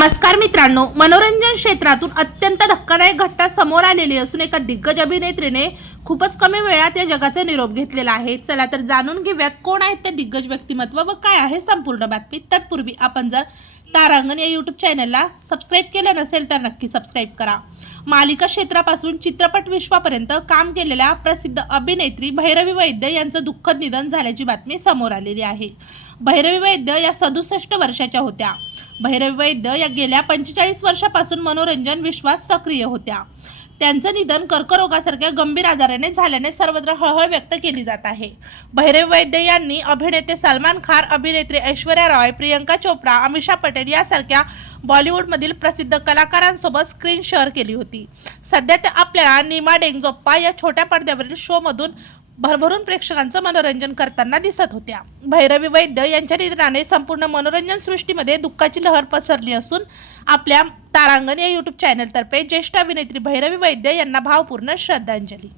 नमस्कार मित्रांनो मनोरंजन क्षेत्रातून अत्यंत धक्कादायक घटना समोर आलेली असून एका दिग्गज अभिनेत्रीने खूपच कमी वेळात या जगाचा निरोप घेतलेला आहे. चला तर जाणून घेऊयात कोण आहेत ते दिग्गज व्यक्तिमत्व व काय आहे संपूर्ण बातमी. तत्पूर्वी आपण जर तारांगण या यूट्यूब चॅनलला सबस्क्राईब केलं नसेल तर नक्की सबस्क्राईब करा. मालिका क्षेत्रापासून चित्रपट विश्वापर्यंत काम केलेल्या प्रसिद्ध अभिनेत्री भैरवी वैद्य यांचं दुःखद निधन झाल्याची बातमी समोर आलेली आहे. भैरवी वैद्य या सदुसष्ट वर्षाच्या होत्या. भैरवी वैद्य या गेल्या पंचेचाळीस वर्षापासून मनोरंजन विश्वास सक्रिय होत्या. त्यांचं निधन कर्करोगासारख्या गंभीर आजाराने झाल्याने सर्वत्र हळहळ व्यक्त केली जात आहे. भैरव वैद्य यांनी अभिनेते सलमान खान अभिनेत्री ऐश्वर्या रॉय प्रियंका चोप्रा अमिषा पटेल यासारख्या बॉलिवूडमधील प्रसिद्ध कलाकारांसोबत स्क्रीन शेअर केली होती. सध्या ते आपल्याला निमा डेंगजोप्पा या छोट्या पडद्यावरील शोमधून भरभरून प्रेक्षकांचं मनोरंजन करताना दिसत होत्या. भैरवी वैद्य यांच्या निधनाने संपूर्ण मनोरंजन सृष्टीमध्ये दुःखाची लहर पसरली असून आपल्या तारांगण या यूट्यूब चॅनलतर्फे ज्येष्ठ अभिनेत्री भैरवी वैद्य यांना भावपूर्ण श्रद्धांजली.